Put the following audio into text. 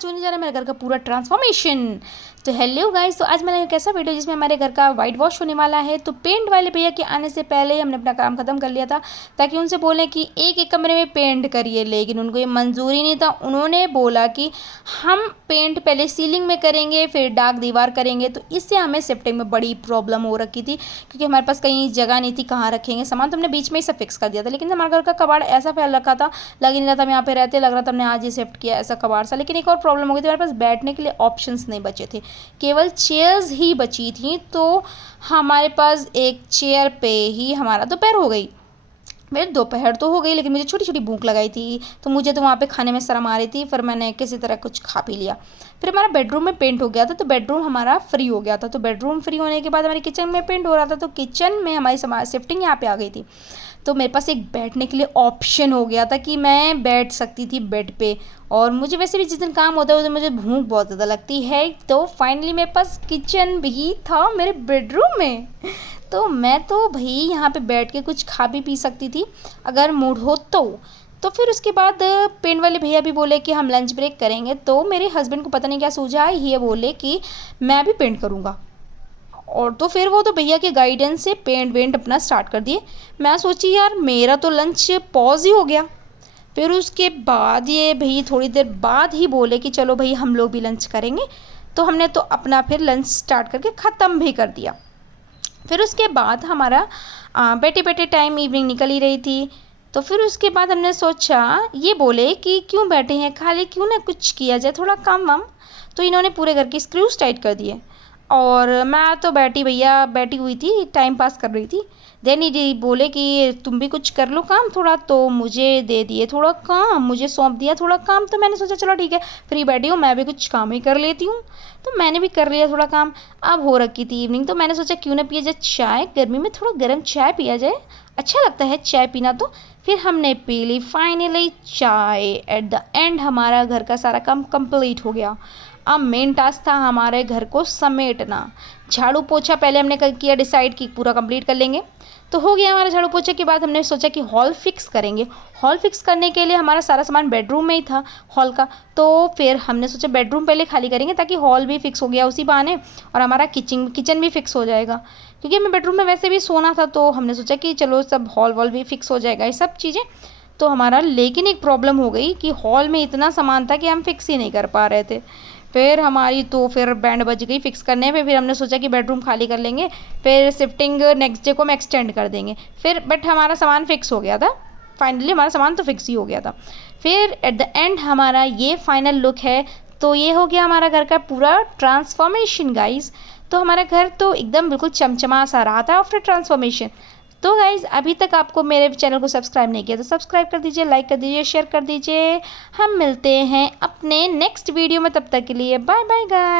आज होने जा रहा है मेरे घर का पूरा ट्रांसफॉर्मेशन। तो हेलो गाइस, तो आज मैंने एक ऐसा वीडियो जिसमें हमारे घर का वाइट वॉश होने वाला है। तो पेंट वाले भैया के आने से पहले ही हमने अपना काम खत्म कर लिया था ताकि उनसे बोलें कि एक एक कमरे में पेंट करिए, लेकिन उनको ये मंजूरी नहीं था। उन्होंने बोला कि हम पेंट पहले सीलिंग में करेंगे फिर डार्क दीवार करेंगे। तो इससे हमें शिफ्टिंग में बड़ी प्रॉब्लम हो रखी थी क्योंकि हमारे पास कहीं जगह नहीं थी कहाँ रखेंगे सामान। तो हमने बीच में ही सब फिक्स कर दिया था, लेकिन हमारे घर का कबाड़ ऐसा फैल रखा था, लग ही नहीं रहा था हम यहाँ पे रहते, लग रहा था हमने आज ही शिफ्ट किया ऐसा कबाड़ सा। लेकिन एक और प्रॉब्लम हो गई थी, हमारे पास बैठने के लिए ऑप्शंस नहीं बचे थे, केवल चेयर्स ही बची थी। तो हमारे पास एक चेयर पे ही हमारा दोपहर हो गई। मेरे दोपहर तो हो गई, लेकिन मुझे छोटी छोटी भूख लगाई थी, तो मुझे तो वहाँ पे खाने में शर्म आ रही थी। फिर मैंने किसी तरह कुछ खा पी लिया। फिर हमारा बेडरूम में पेंट हो गया था, तो बेडरूम हमारा फ्री हो गया था। तो बेडरूम फ्री होने के बाद हमारी किचन में पेंट हो रहा था, तो किचन में हमारी शिफ्टिंग यहाँ पे आ गई थी। तो मेरे पास एक बैठने के लिए ऑप्शन हो गया था कि मैं बैठ सकती थी बेड पे। और मुझे वैसे भी जिस दिन काम होता है उस दिन मुझे भूख बहुत ज़्यादा लगती है। तो फाइनली मेरे पास किचन भी था मेरे बेडरूम में, तो मैं तो भाई यहाँ पे बैठ के कुछ खा भी पी सकती थी अगर मूड हो तो फिर उसके बाद पेंट वाले भैया भी बोले कि हम लंच ब्रेक करेंगे। तो मेरे हस्बैंड को पता नहीं क्या सूझा, ये बोले कि मैं भी पेंट करूँगा। और तो फिर वो तो भैया के गाइडेंस से पेंट वेंट अपना स्टार्ट कर दिए। मैं सोची यार मेरा तो लंच पॉज ही हो गया। फिर उसके बाद ये भैया थोड़ी देर बाद ही बोले कि चलो भाई हम लोग भी लंच करेंगे। तो हमने तो अपना फिर लंच स्टार्ट करके ख़त्म भी कर दिया। फिर उसके बाद हमारा बैठे बैठे टाइम इवनिंग निकल ही रही थी। तो फिर उसके बाद हमने सोचा, ये बोले कि क्यों बैठे हैं खाली, क्यों ना कुछ किया जाए थोड़ा काम वाम। तो इन्होंने पूरे घर के स्क्रूज टाइट कर दिए और मैं तो बैठी हुई थी, टाइम पास कर रही थी। देन ये बोले कि तुम भी कुछ कर लो काम थोड़ा, तो मुझे दे दिए थोड़ा काम, मुझे सौंप दिया थोड़ा काम। तो मैंने सोचा चलो ठीक है, फ्री बैठी हूँ मैं भी कुछ काम ही कर लेती हूँ। तो मैंने भी कर लिया थोड़ा काम। अब हो रखी थी इवनिंग, तो मैंने सोचा क्यों ना पिया जाए चाय, गर्मी में थोड़ा गर्म चाय पिया जाए, अच्छा लगता है चाय पीना। तो फिर हमने पी ली फाइनली चाय। एट द एंड हमारा घर का सारा काम कंप्लीट हो गया। अब मेन टास्क था हमारे घर को समेटना। झाड़ू पोछा पहले हमने किया डिसाइड कि पूरा कंप्लीट कर लेंगे, तो हो गया हमारा झाड़ू पोछे के बाद हमने सोचा कि हॉल फिक्स करेंगे। हॉल फिक्स करने के लिए हमारा सारा सामान बेडरूम में ही था हॉल का। तो फिर हमने सोचा बेडरूम पहले खाली करेंगे ताकि हॉल भी फिक्स हो गया उसी बहाने, और हमारा किचन भी फिक्स हो जाएगा क्योंकि हमें बेडरूम में वैसे भी सोना था। तो हमने सोचा कि चलो सब हॉल वॉल भी फिक्स हो जाएगा ये सब चीज़ें। तो हमारा लेकिन एक प्रॉब्लम हो गई कि हॉल में इतना सामान था कि हम फिक्स ही नहीं कर पा रहे थे। फिर हमारी तो फिर बैंड बज गई फिक्स करने पे। फिर हमने सोचा कि बेडरूम खाली कर लेंगे, फिर शिफ्टिंग नेक्स्ट डे को हम एक्सटेंड कर देंगे। फिर बट हमारा सामान फिक्स हो गया था, फाइनली हमारा सामान तो फिक्स ही हो गया था। फिर एट द एंड हमारा ये फाइनल लुक है। तो ये हो गया हमारा घर का पूरा ट्रांसफॉर्मेशन गाइज। तो हमारा घर तो एकदम बिल्कुल चमचमा सा रहा था आफ्टर ट्रांसफॉर्मेशन। तो गाइज़ अभी तक आपको मेरे चैनल को सब्सक्राइब नहीं किया तो सब्सक्राइब कर दीजिए, लाइक कर दीजिए, शेयर कर दीजिए। हम मिलते हैं अपने नेक्स्ट वीडियो में, तब तक के लिए बाय बाय गाइस।